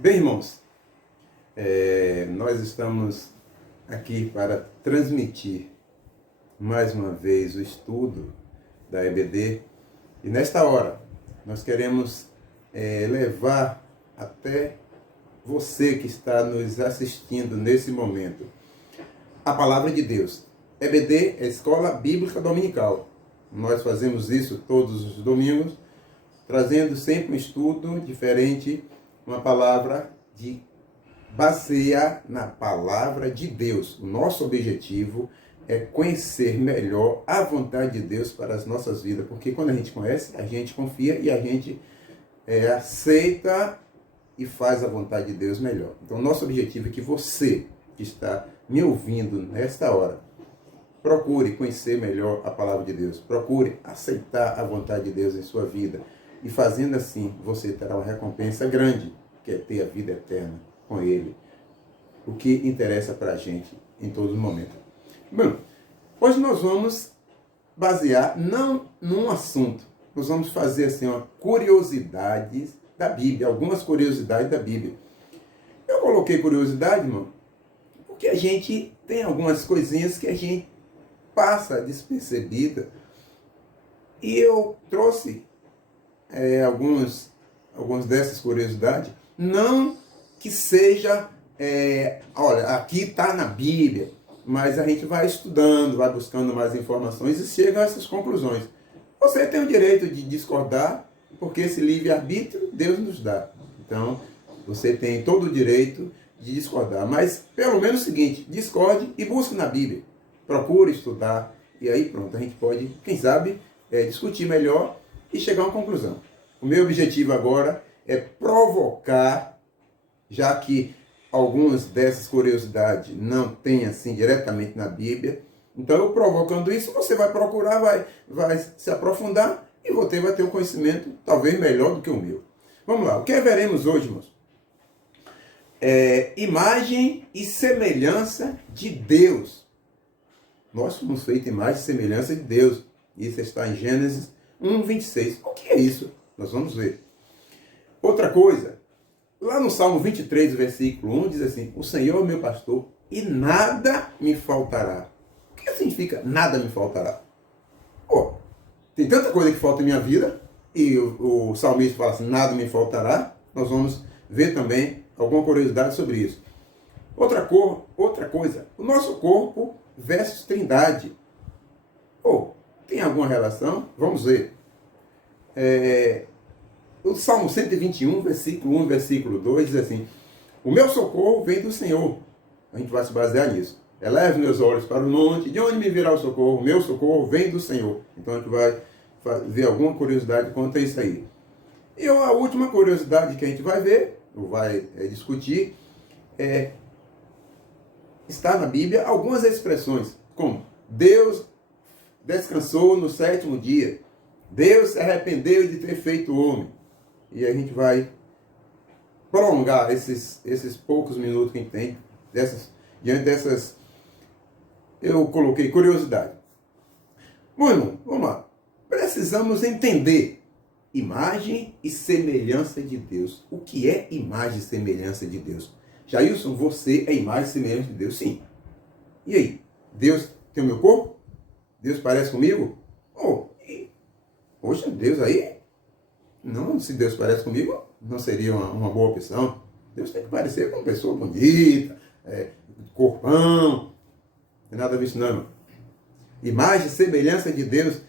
Bem, irmãos, nós estamos aqui para transmitir mais uma vez o estudo da EBD e nesta hora nós queremos levar até você que está nos assistindo nesse momento a palavra de Deus. EBD é Escola Bíblica Dominical. Nós fazemos isso todos os domingos, trazendo sempre um estudo diferente, uma palavra de basear na palavra de Deus. O nosso objetivo é conhecer melhor a vontade de Deus para as nossas vidas, porque quando a gente conhece, a gente confia e a gente aceita e faz a vontade de Deus melhor. Então, nosso objetivo é que você que está me ouvindo nesta hora, procure conhecer melhor a palavra de Deus, procure aceitar a vontade de Deus em sua vida, e fazendo assim, você terá uma recompensa grande, que é ter a vida eterna com Ele. O que interessa para a gente em todo momento. Bom, hoje nós vamos basear não num assunto. Nós vamos fazer assim uma curiosidades da Bíblia, algumas curiosidades da Bíblia. Eu coloquei curiosidade, irmão, porque a gente tem algumas coisinhas que a gente passa despercebida. E eu trouxe algumas dessas curiosidades, não que seja, olha, aqui está na Bíblia, mas a gente vai estudando, vai buscando mais informações e chega a essas conclusões. Você tem o direito de discordar, porque esse livre-arbítrio Deus nos dá. Então, você tem todo o direito de discordar, mas pelo menos o seguinte, discorde e busque na Bíblia. Procure estudar, e aí pronto, a gente pode, quem sabe, discutir melhor e chegar a uma conclusão. O meu objetivo agora é provocar, já que algumas dessas curiosidades não tem assim diretamente na Bíblia. Então, eu provocando isso, você vai procurar, vai se aprofundar e você vai ter um conhecimento talvez melhor do que o meu. Vamos lá, o que veremos hoje, irmãos? Imagem e semelhança de Deus. Nós somos feitos imagem e semelhança de Deus. Isso está em Gênesis 1:26. O que é isso? Nós vamos ver. Outra coisa, lá no Salmo 23, versículo 1, diz assim: o Senhor é meu pastor e nada me faltará. O que significa nada me faltará? Tem tanta coisa que falta em minha vida, e o salmista fala assim, nada me faltará. Nós vamos ver também alguma curiosidade sobre isso. Outra coisa, o nosso corpo versus trindade. Tem alguma relação? Vamos ver. O Salmo 121, versículo 1 e versículo 2 diz assim: o meu socorro vem do Senhor. A gente vai se basear nisso. Eleve meus olhos para o monte, de onde me virá o socorro? O meu socorro vem do Senhor. Então a gente vai ver alguma curiosidade quanto a isso aí. E a última curiosidade que a gente vai ver, ou vai discutir, está na Bíblia algumas expressões, como Deus descansou no sétimo dia, Deus se arrependeu de ter feito o homem. E a gente vai prolongar esses poucos minutos que a gente tem, diante dessas, eu coloquei curiosidade. Bom, irmão, vamos lá. Precisamos entender imagem e semelhança de Deus. O que é imagem e semelhança de Deus? Jailson, você é imagem e semelhança de Deus? Sim. E aí? Deus tem o meu corpo? Deus parece comigo? Poxa, Deus aí? Não, se Deus parece comigo, não seria uma boa opção. Deus tem que parecer com uma pessoa bonita, corpão. Não tem nada a ver isso não, irmão. Imagem e semelhança de Deus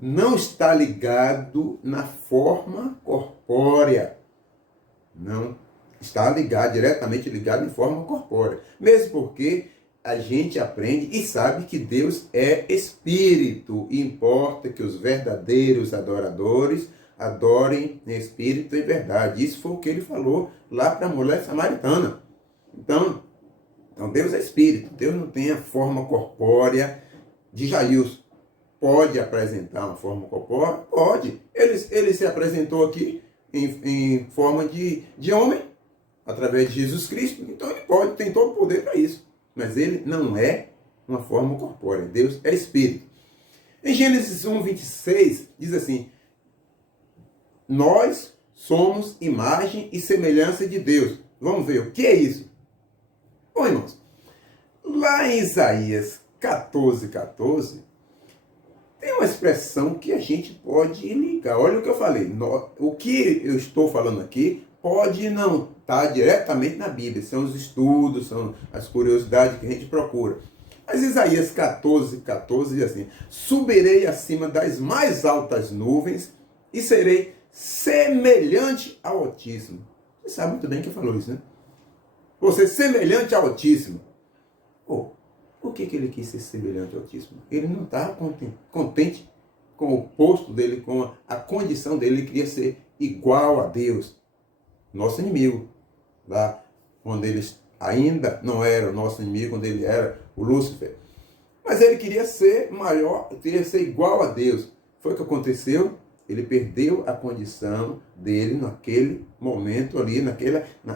não está ligado na forma corpórea. Não está diretamente ligado em forma corpórea. Mesmo porque a gente aprende e sabe que Deus é espírito. E importa que os verdadeiros adoradores adorem em espírito e verdade. Isso foi o que ele falou lá para a mulher samaritana. Então Deus é espírito. Deus não tem a forma corpórea de Jailson. Pode apresentar uma forma corpórea? Pode. Ele se apresentou aqui em forma de homem, através de Jesus Cristo. Então ele tem todo o poder para isso. Mas ele não é uma forma corpórea. Deus é espírito. Em Gênesis 1:26 diz assim: nós somos imagem e semelhança de Deus. Vamos ver o que é isso. Bom, irmãos, lá em Isaías 14:14, tem uma expressão que a gente pode ligar. Olha o que eu falei. O que eu estou falando aqui pode não estar diretamente na Bíblia. São os estudos, são as curiosidades que a gente procura. Mas Isaías 14:14 diz assim: subirei acima das mais altas nuvens e serei semelhante ao Altíssimo. Você sabe muito bem que falou isso, né? Você semelhante ao Altíssimo. Por que ele quis ser semelhante ao Altíssimo? Ele não estava contente com o posto dele, com a condição dele. Ele queria ser igual a Deus, nosso inimigo. Lá, quando ele ainda não era o nosso inimigo, quando ele era o Lúcifer. Mas ele queria ser maior, queria ser igual a Deus. Foi o que aconteceu. Ele perdeu a condição dele naquele momento ali,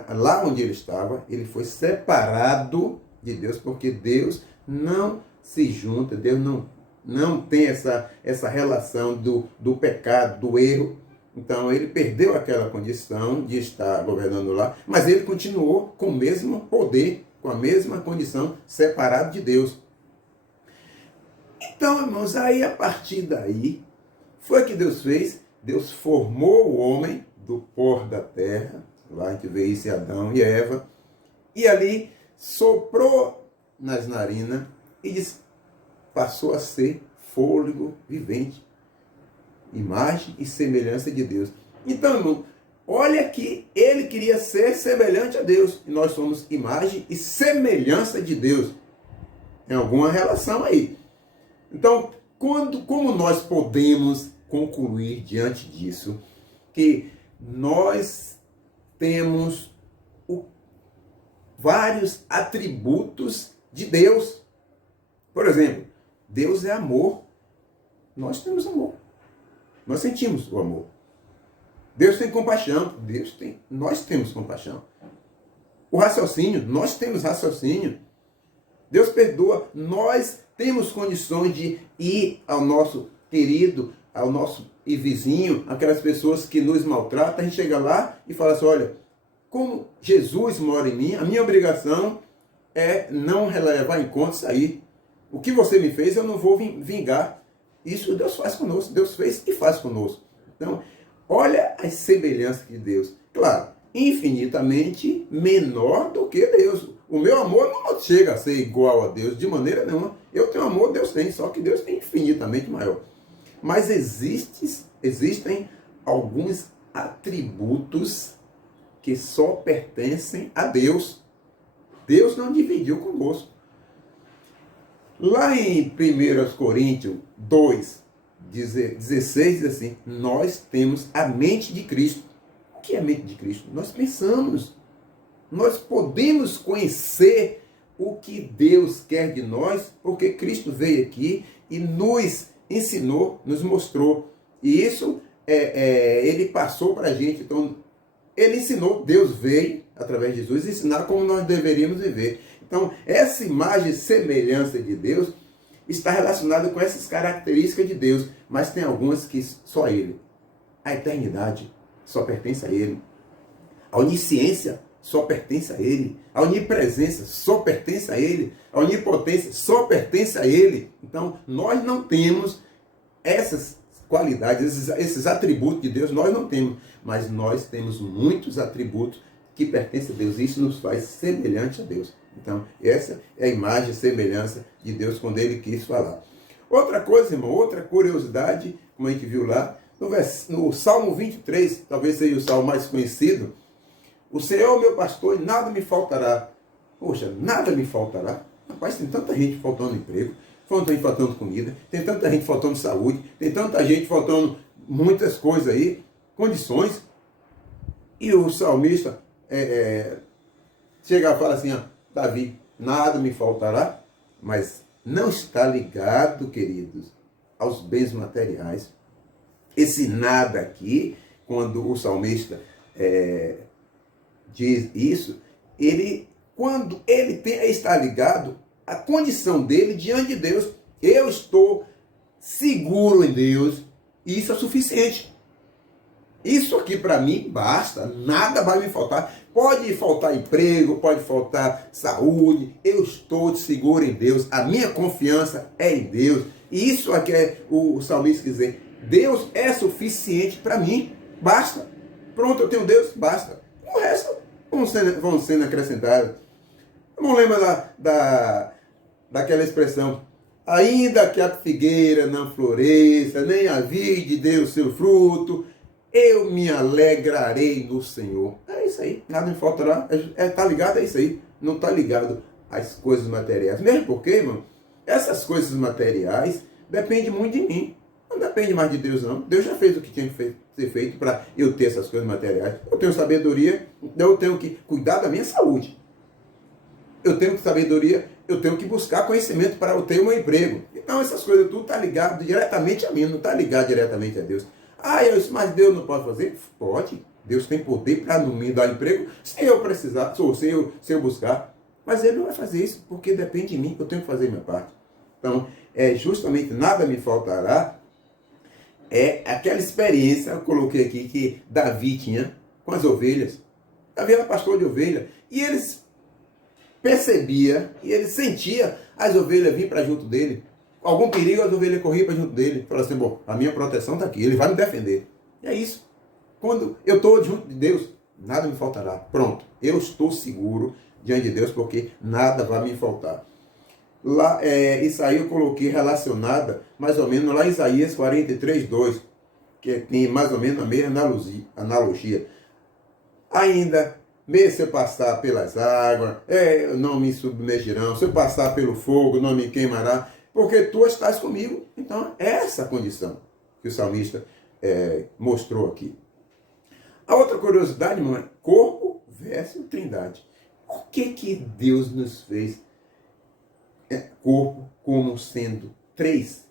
lá onde ele estava. Ele foi separado de Deus, porque Deus não se junta, Deus não tem essa relação do pecado, do erro. Então ele perdeu aquela condição de estar governando lá, mas ele continuou com o mesmo poder, com a mesma condição, separado de Deus. Então, irmãos, aí a partir daí, foi o que Deus fez. Deus formou o homem do pó da terra. Lá a gente vê isso em Adão e Eva. E ali soprou nas narinas e passou a ser fôlego vivente. Imagem e semelhança de Deus. Então, irmão, olha que ele queria ser semelhante a Deus. E nós somos imagem e semelhança de Deus. Tem alguma relação aí. Então, como nós podemos concluir diante disso que nós temos vários atributos de Deus? Por exemplo, Deus é amor. Nós temos amor. Nós sentimos o amor. Deus tem compaixão. Nós temos compaixão. O raciocínio, nós temos raciocínio. Deus perdoa. Nós temos condições de ir ao nosso querido, ao nosso vizinho, aquelas pessoas que nos maltratam. A gente chega lá e fala assim: olha, como Jesus mora em mim, a minha obrigação é não levar em conta isso aí. O que você me fez, eu não vou vingar. Isso Deus faz conosco. Deus fez e faz conosco. Então, olha as semelhanças de Deus. Claro, infinitamente menor do que Deus. O meu amor não chega a ser igual a Deus de maneira nenhuma. Eu tenho amor, Deus tem, só que Deus tem infinitamente maior. Mas existem alguns atributos que só pertencem a Deus. Deus não dividiu conosco. Lá em 1 Coríntios 2:16 diz assim: nós temos a mente de Cristo. O que é a mente de Cristo? Nós pensamos. Nós podemos conhecer o que Deus quer de nós, porque Cristo veio aqui e nos ensinou, nos mostrou. E isso ele passou para a gente. Então, ele ensinou, Deus veio, através de Jesus, ensinar como nós deveríamos viver. Então, essa imagem e semelhança de Deus está relacionada com essas características de Deus, mas tem algumas que só Ele. A eternidade só pertence a Ele. A onisciência só pertence a Ele. A onipresença só pertence a Ele. A onipotência só pertence a Ele. Então, nós não temos essas qualidades, esses atributos de Deus, nós não temos. Mas nós temos muitos atributos que pertencem a Deus. Isso nos faz semelhante a Deus. Então, essa é a imagem e semelhança de Deus quando Ele quis falar. Outra coisa, irmão, outra curiosidade, como a gente viu lá, no Salmo 23, talvez seja o salmo mais conhecido: o Senhor é o meu pastor e nada me faltará. Poxa, nada me faltará. Rapaz, tem tanta gente faltando emprego, tanta gente faltando comida, tem tanta gente faltando saúde, tem tanta gente faltando muitas coisas aí, condições. E o salmista chega e fala assim: Davi, nada me faltará, mas não está ligado, queridos, aos bens materiais. Esse nada aqui, quando o salmista diz isso, quando ele está ligado à condição dele diante de Deus. Eu estou seguro em Deus, e isso é suficiente. Isso aqui para mim basta, nada vai me faltar. Pode faltar emprego, pode faltar saúde, eu estou seguro em Deus, a minha confiança é em Deus. E isso aqui é o salmista dizer, Deus é suficiente para mim, basta. Pronto, eu tenho Deus, basta. O resto vão sendo acrescentados. Não lembra daquela expressão, ainda que a figueira não floresça, nem a vide dê o seu fruto, eu me alegrarei no Senhor. É isso aí, nada me faltará. Tá ligado? É isso aí. Não tá ligado às coisas materiais. Mesmo porque, irmão, essas coisas materiais dependem muito de mim. Não depende mais de Deus, não. Deus já fez o que tinha que ser feito para eu ter essas coisas materiais. Eu tenho sabedoria, eu tenho que cuidar da minha saúde. Eu tenho sabedoria, eu tenho que buscar conhecimento para eu ter um emprego. Então essas coisas tudo tá ligado diretamente a mim, não tá ligado diretamente a Deus. Ah, mas Deus não pode fazer? Pode. Deus tem poder para me dar emprego se eu precisar, se eu buscar. Mas Ele não vai fazer isso porque depende de mim, eu tenho que fazer a minha parte. Então, justamente nada me faltará. É aquela experiência, eu coloquei aqui, que Davi tinha com as ovelhas. Davi era pastor de ovelha. E eles percebia e ele sentia as ovelhas vir para junto dele. Algum perigo, as ovelhas corriam para junto dele. Falou assim, bom, a minha proteção está aqui, ele vai me defender. E é isso. Quando eu estou junto de Deus, nada me faltará. Pronto, eu estou seguro diante de Deus, porque nada vai me faltar. Lá, isso aí eu coloquei relacionada, mais ou menos, lá em Isaías 43, 2, que tem mais ou menos a mesma analogia. Ainda, mesmo se eu passar pelas águas, não me submergirão. Se eu passar pelo fogo, não me queimará, porque tu estás comigo. Então, é essa a condição que o salmista mostrou aqui. A outra curiosidade, irmão, é corpo versus trindade. Por que Deus nos fez corpo como sendo três?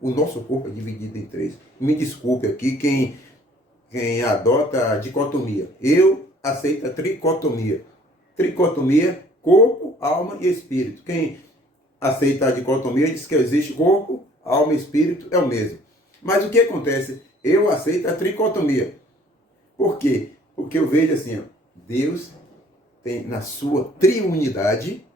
O nosso corpo é dividido em três. Me desculpe aqui quem adota a dicotomia. Eu aceito a tricotomia. Tricotomia, corpo, alma e espírito. Quem aceita a dicotomia diz que existe corpo, alma e espírito, é o mesmo. Mas o que acontece? Eu aceito a tricotomia. Por quê? Porque eu vejo assim, ó, Deus tem na sua triunidade,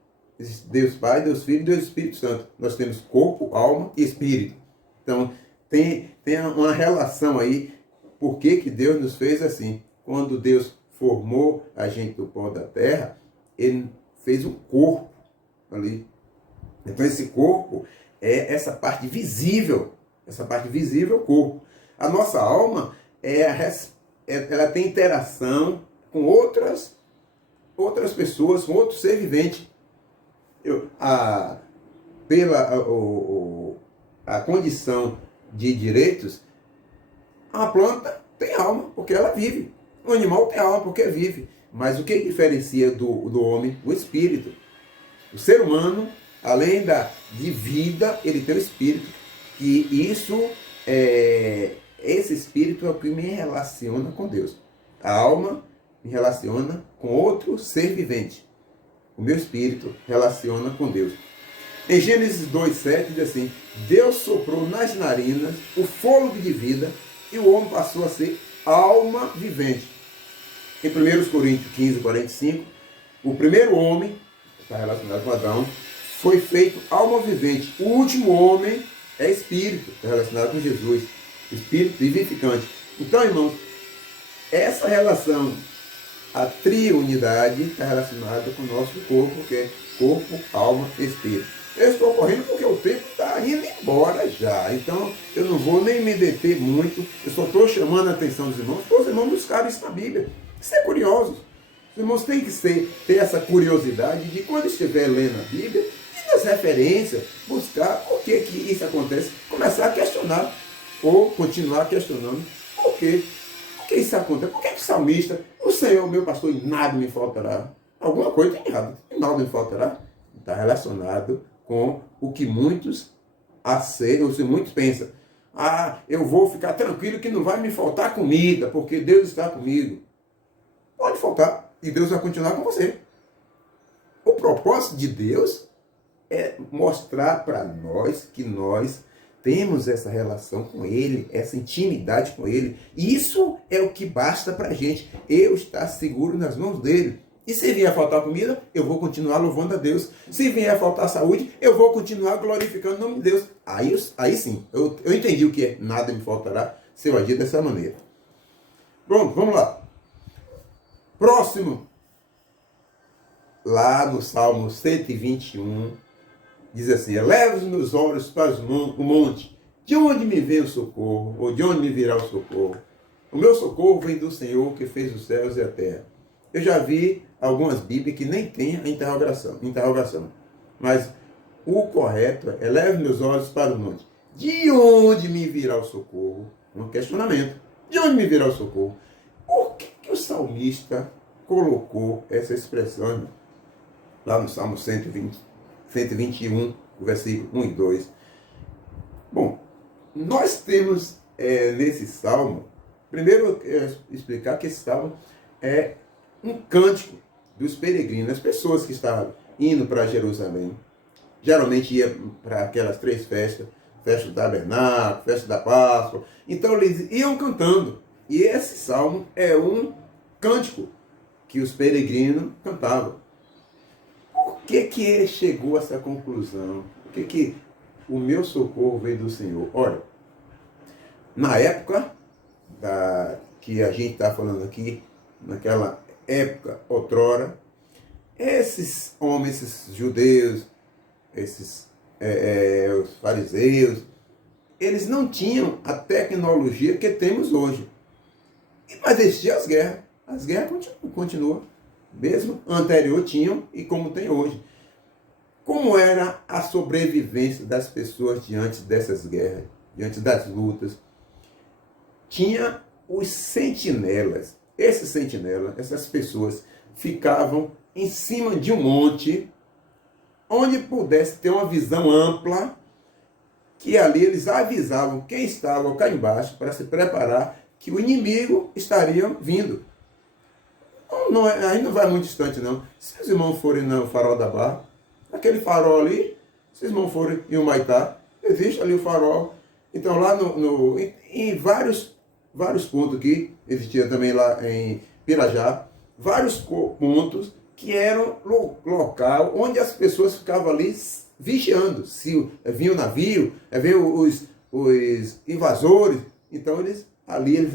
Deus Pai, Deus Filho e Deus Espírito Santo. Nós temos corpo, alma e espírito. Então, tem uma relação aí. Por que Deus nos fez assim? Quando Deus formou a gente do pó da terra, Ele fez um corpo ali. Então, esse corpo é essa parte visível. Essa parte visível é o corpo. A nossa alma, ela tem interação com outras pessoas, com outro ser vivente. A condição de direitos, a planta tem alma, porque ela vive. O animal tem alma, porque vive. Mas o que diferencia do homem? O espírito. O ser humano, além de vida, ele tem o espírito. Que esse espírito é o que me relaciona com Deus. A alma me relaciona com outro ser vivente. O meu espírito relaciona com Deus. Em Gênesis 2,7 diz assim, Deus soprou nas narinas o fôlego de vida e o homem passou a ser alma vivente. Em 1 Coríntios 15, 45, o primeiro homem, está relacionado com Adão, foi feito alma vivente. O último homem é espírito, está relacionado com Jesus. Espírito vivificante. Então, irmãos, essa relação, a triunidade, está relacionada com o nosso corpo, que é corpo, alma e espírito. Eu estou correndo porque o tempo está indo embora já. Então, eu não vou nem me deter muito. Eu só estou chamando a atenção dos irmãos, para os irmãos buscarem isso na Bíblia. Ser curiosos. Os irmãos têm que ter essa curiosidade de, quando estiver lendo a Bíblia, e nas referências, buscar por que isso acontece. Começar a questionar, ou continuar questionando. Por quê? Por que isso acontece? Por que o salmista, o Senhor, meu pastor, e nada me faltará? Alguma coisa tem errado. E nada me faltará. Está relacionado com o que muitos aceitam, ou se muitos pensam. Ah, eu vou ficar tranquilo que não vai me faltar comida, porque Deus está comigo. Pode faltar, e Deus vai continuar com você. O propósito de Deus é mostrar para nós que nós temos essa relação com Ele, essa intimidade com Ele. Isso é o que basta para a gente. Eu estar seguro nas mãos dele. E se vier a faltar comida, eu vou continuar louvando a Deus. Se vier a faltar saúde, eu vou continuar glorificando o nome de Deus. Aí sim, eu entendi o que é nada me faltará se eu agir dessa maneira. Pronto, vamos lá. Próximo. Lá no Salmo 121, diz assim: eleva os meus olhos para o monte. De onde me vem o socorro? Ou de onde me virá o socorro? O meu socorro vem do Senhor que fez os céus e a terra. Eu já vi algumas Bíblias que nem tem a interrogação. Mas o correto é: eleve meus olhos para o monte. De onde me virá o socorro? Um questionamento. De onde me virá o socorro? Por que o salmista colocou essa expressão lá no Salmo 121, versículo 1 e 2? Bom, nós temos nesse salmo, primeiro eu quero explicar que esse salmo é um cântico dos peregrinos, as pessoas que estavam indo para Jerusalém. Geralmente ia para aquelas 3 festas, festa do tabernáculo, festa da Páscoa. Então eles iam cantando. E esse salmo é um cântico que os peregrinos cantavam. Por que ele chegou a essa conclusão? Por que o meu socorro veio do Senhor? Olha, na época que a gente está falando aqui, naquela época, outrora, esses homens, esses judeus, os fariseus, eles não tinham a tecnologia que temos hoje. Mas existiam as guerras. As guerras continuam. Mesmo anterior tinham e como tem hoje. Como era a sobrevivência das pessoas diante dessas guerras, diante das lutas? Tinha os sentinelas. Esses sentinelas, essas pessoas, ficavam em cima de um monte, onde pudesse ter uma visão ampla, que ali eles avisavam quem estava cá embaixo para se preparar, que o inimigo estaria vindo. Aí não vai muito distante não. Se os irmãos forem no Farol da Barra, aquele farol ali, se os irmãos forem em Humaitá, existe ali o farol. Então lá em vários pontos aqui, existia também lá em Pirajá, vários pontos que eram local onde as pessoas ficavam ali vigiando. Se vinha o navio, vinham os invasores, então eles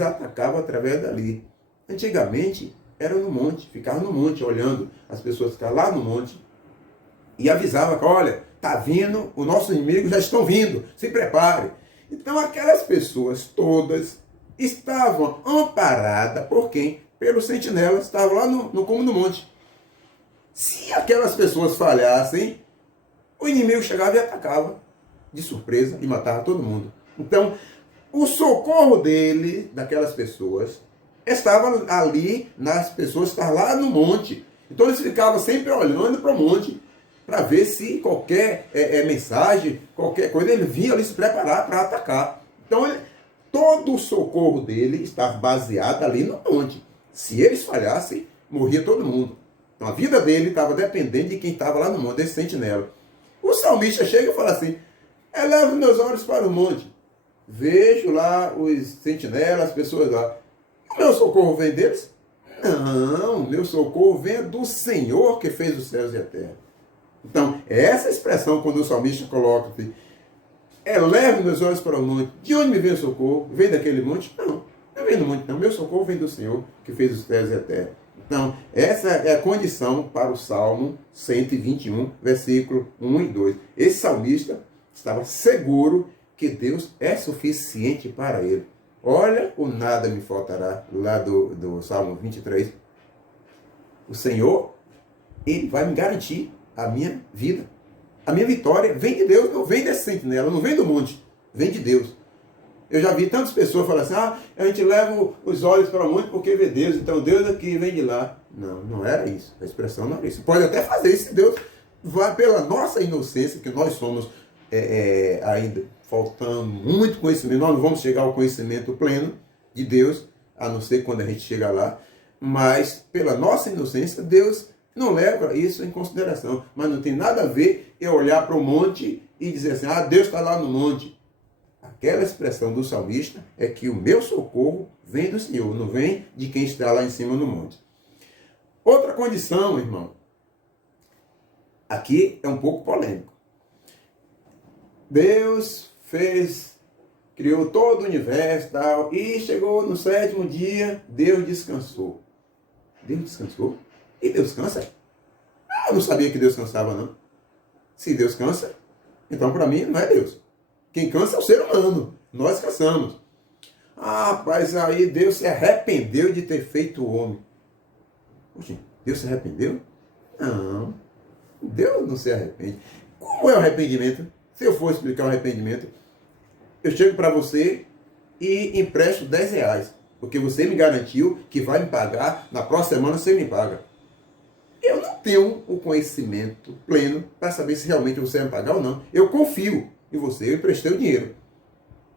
atacavam através dali. Antigamente era no monte, ficavam no monte olhando, as pessoas ficavam lá no monte e avisavam que, olha, está vindo, os nossos inimigos já estão vindo, se prepare. Então aquelas pessoas todas estavam amparadas por quem? Pelos sentinelas, estavam lá no cume do monte. Se aquelas pessoas falhassem, o inimigo chegava e atacava de surpresa e matava todo mundo. Então, o socorro daquelas pessoas, estava ali nas pessoas que estavam lá no monte. Então eles ficavam sempre olhando para o monte para ver se qualquer mensagem, qualquer coisa, ele vinha ali se preparar para atacar. Então todo o socorro dele estava baseado ali no monte. Se eles falhassem, morria todo mundo. Então a vida dele estava dependendo de quem estava lá no monte, desse sentinela. O salmista chega e fala assim: eleva meus olhos para o monte. Vejo lá os sentinelas, as pessoas lá. O meu socorro vem deles? Não, meu socorro vem do Senhor que fez os céus e a terra. Então, essa expressão, quando o salmista coloca assim, eleve meus olhos para o monte, de onde me vem o socorro? Vem daquele monte? Não vem do monte, não. Meu socorro vem do Senhor que fez os céus e a terra. Então, essa é a condição para o Salmo 121, versículo 1 e 2. Esse salmista estava seguro que Deus é suficiente para ele. Olha, o nada me faltará, lá do Salmo 23. O Senhor, Ele vai me garantir a minha vida. A minha vitória vem de Deus, não vem desse sentinela, não vem do monte, vem de Deus. Eu já vi tantas pessoas falar assim: a gente leva os olhos para o monte porque vê Deus, então Deus aqui vem de lá. Não era isso, a expressão não era isso. Pode até fazer isso se Deus vai pela nossa inocência, que nós somos ainda faltando muito conhecimento, nós não vamos chegar ao conhecimento pleno de Deus, a não ser quando a gente chegar lá, mas pela nossa inocência, Deus não leva isso em consideração. Mas não tem nada a ver eu olhar para o monte e dizer assim: Deus está lá no monte. Aquela expressão do salmista é que o meu socorro vem do Senhor, não vem de quem está lá em cima no monte. Outra condição, irmão, aqui é um pouco polêmico. Deus criou todo o universo tal, e chegou no 7º dia, Deus descansou. Deus descansou? E Deus cansa? Eu não sabia que Deus cansava, não. Se Deus cansa, então para mim não é Deus. Quem cansa é o ser humano. Nós cansamos. Ah, rapaz, aí Deus se arrependeu de ter feito o homem. Poxa, Deus se arrependeu? Não. Deus não se arrepende. Como é o arrependimento? Se eu for explicar o arrependimento, eu chego para você e empresto R$10. Porque você me garantiu que vai me pagar, na próxima semana você me paga. Eu não tenho o conhecimento pleno para saber se realmente você vai me pagar ou não. Eu confio em você, eu emprestei o dinheiro.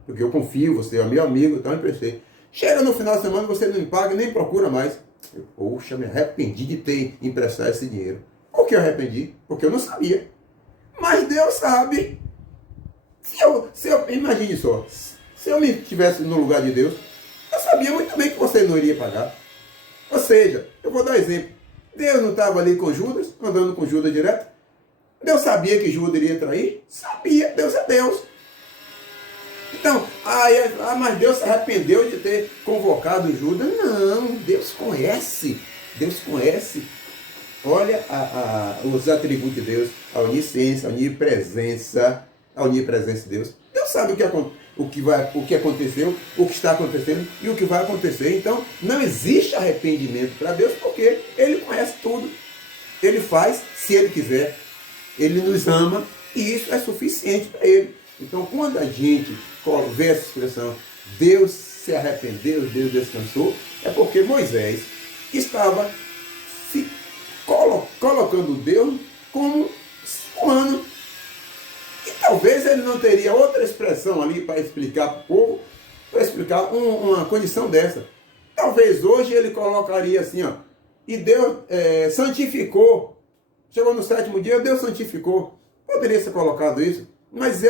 Porque eu confio, você é meu amigo, então eu emprestei. Chega no final de semana, você não me paga e nem procura mais. Poxa, me arrependi de ter emprestado esse dinheiro. Por que eu arrependi? Porque eu não sabia. Mas Deus sabe. Imagine só, se eu me estivesse no lugar de Deus, eu sabia muito bem que você não iria pagar. Ou seja, eu vou dar um exemplo. Deus não estava ali com Judas, andando com Judas direto? Deus sabia que Judas iria trair? Sabia, Deus é Deus. Então, mas Deus se arrependeu de ter convocado Judas? Não, Deus conhece. Deus conhece. Olha os atributos de Deus, a onisciência, a onipresença de Deus. Deus sabe o que aconteceu, o que está acontecendo e o que vai acontecer. Então, não existe arrependimento para Deus, porque Ele conhece tudo. Ele faz se Ele quiser. Ele nos ama e isso é suficiente para Ele. Então, quando a gente vê essa expressão, Deus se arrependeu, Deus descansou, é porque Moisés estava se colocando Deus como humano. E talvez ele não teria outra expressão ali para explicar para o povo, para explicar uma condição dessa. Talvez hoje ele colocaria assim, ó, e Deus santificou. Chegou no 7º dia, Deus santificou. Poderia ser colocado isso, mas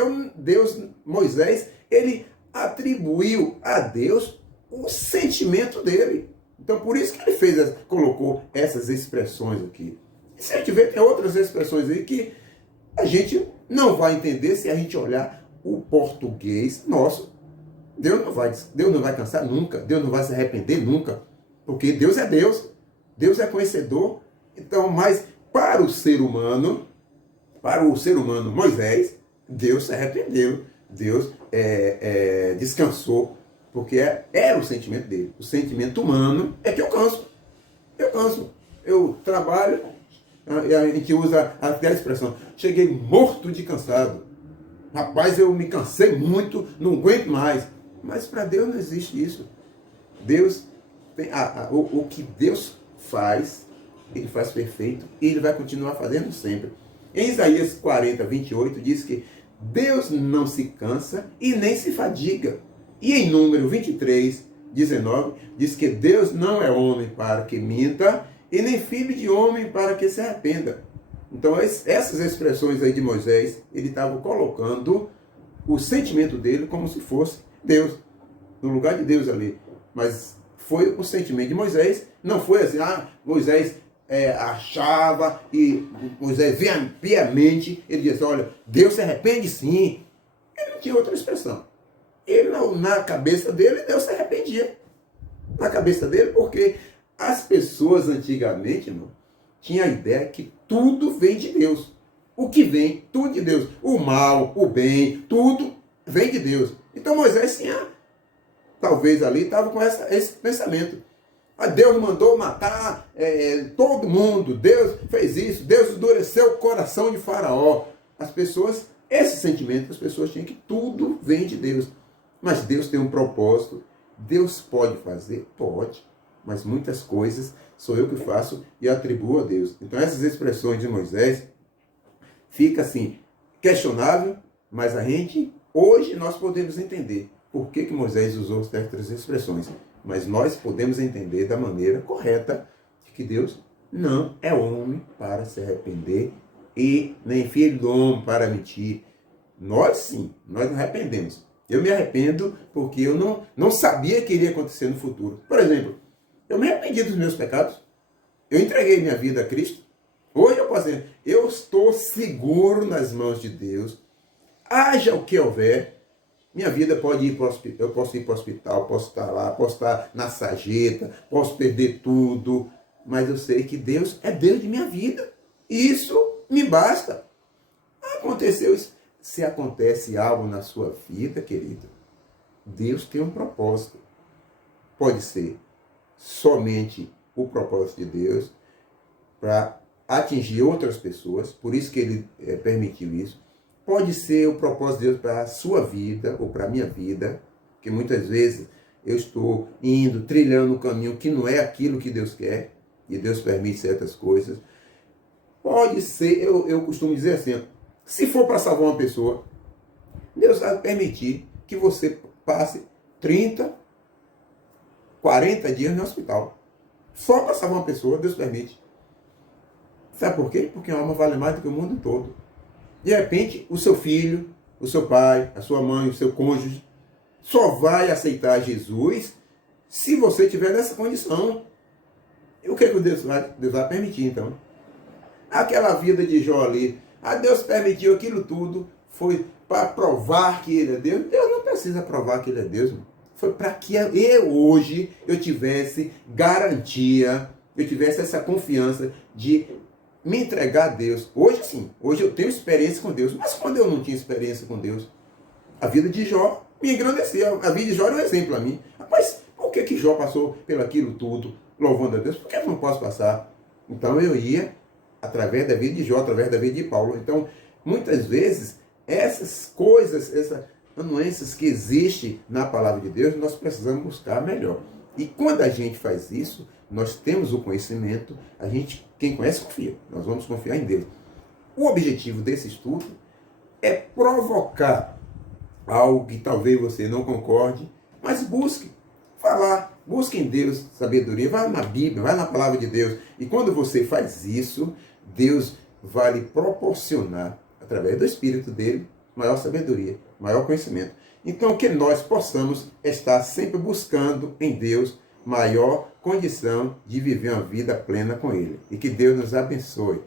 Moisés, ele atribuiu a Deus o sentimento dele. Então, por isso que ele colocou essas expressões aqui. E se a gente vê, tem outras expressões aí que a gente não vai entender se a gente olhar o português nosso. Deus não vai cansar nunca, Deus não vai se arrepender nunca, porque Deus é Deus, Deus é conhecedor. Então, mas para o ser humano Moisés, Deus se arrependeu, Deus descansou, porque era o sentimento dele. O sentimento humano é que eu canso, eu trabalho. A gente usa até a expressão, cheguei morto de cansado. Rapaz, eu me cansei muito, não aguento mais. Mas para Deus não existe isso. Deus tem o que Deus faz, Ele faz perfeito e Ele vai continuar fazendo sempre. Em Isaías 40:28 diz que Deus não se cansa e nem se fadiga. E em Número 23:19 diz que Deus não é homem para que minta, e nem filho de homem para que se arrependa. Então, essas expressões aí de Moisés, ele estava colocando o sentimento dele como se fosse Deus, no lugar de Deus ali. Mas foi o sentimento de Moisés, não foi assim, Moisés achava, e Moisés via piamente, ele dizia, olha, Deus se arrepende sim. Ele não tinha outra expressão. Ele, na cabeça dele, Deus se arrependia. Na cabeça dele, porque as pessoas antigamente, irmão, tinham a ideia que tudo vem de Deus. O que vem, tudo de Deus. O mal, o bem, tudo vem de Deus. Então Moisés talvez ali estava com esse pensamento. Deus mandou matar todo mundo. Deus fez isso. Deus endureceu o coração de Faraó. Esse sentimento, as pessoas tinham que tudo vem de Deus. Mas Deus tem um propósito. Deus pode fazer? Pode. Mas muitas coisas sou eu que faço e atribuo a Deus. Então essas expressões de Moisés fica assim, questionável, mas hoje nós podemos entender por que Moisés usou certas expressões. Mas nós podemos entender da maneira correta de que Deus não é homem para se arrepender e nem filho do homem para mentir. Nós sim, nós nos arrependemos. Eu me arrependo porque eu não sabia que iria acontecer no futuro. Por exemplo, eu me arrependi dos meus pecados. Eu entreguei minha vida a Cristo. Hoje eu posso dizer, eu estou seguro nas mãos de Deus. Haja o que houver, minha vida pode ir para o hospital, eu posso ir para o hospital, posso estar lá, posso estar na sarjeta, posso perder tudo, mas eu sei que Deus é Deus de minha vida. E isso me basta. Aconteceu isso. Se acontece algo na sua vida, querido, Deus tem um propósito. Pode ser somente o propósito de Deus para atingir outras pessoas, por isso que Ele permitiu isso. Pode ser o propósito de Deus para a sua vida ou para a minha vida, que muitas vezes eu estou indo, trilhando um caminho que não é aquilo que Deus quer, e Deus permite certas coisas. Pode ser, eu costumo dizer assim, se for para salvar uma pessoa, Deus vai permitir que você passe 30, 40 dias no hospital. Só para salvar uma pessoa, Deus permite. Sabe por quê? Porque a alma vale mais do que o mundo todo. De repente, o seu filho, o seu pai, a sua mãe, o seu cônjuge, só vai aceitar Jesus se você estiver nessa condição. E o que Deus vai permitir, então? Aquela vida de Jó ali, Deus permitiu aquilo tudo, foi para provar que Ele é Deus. Deus não precisa provar que Ele é Deus, mano. Foi para que hoje eu tivesse garantia, eu tivesse essa confiança de me entregar a Deus. Hoje sim, hoje eu tenho experiência com Deus, mas quando eu não tinha experiência com Deus, a vida de Jó me engrandecia. A vida de Jó era um exemplo a mim. Mas por que Jó passou pelo aquilo tudo, louvando a Deus? Por que eu não posso passar? Então eu ia através da vida de Jó, através da vida de Paulo. Então, muitas vezes, essas coisas, essas anuências que existem na palavra de Deus, nós precisamos buscar melhor. E quando a gente faz isso, nós temos o conhecimento, quem conhece, confia. Nós vamos confiar em Deus. O objetivo desse estudo é provocar algo que talvez você não concorde, mas busque falar, busque em Deus sabedoria, vai na Bíblia, vai na palavra de Deus. E quando você faz isso, Deus vai lhe proporcionar, através do Espírito dele, maior sabedoria, maior conhecimento. Então, que nós possamos estar sempre buscando em Deus maior condição de viver uma vida plena com Ele. E que Deus nos abençoe.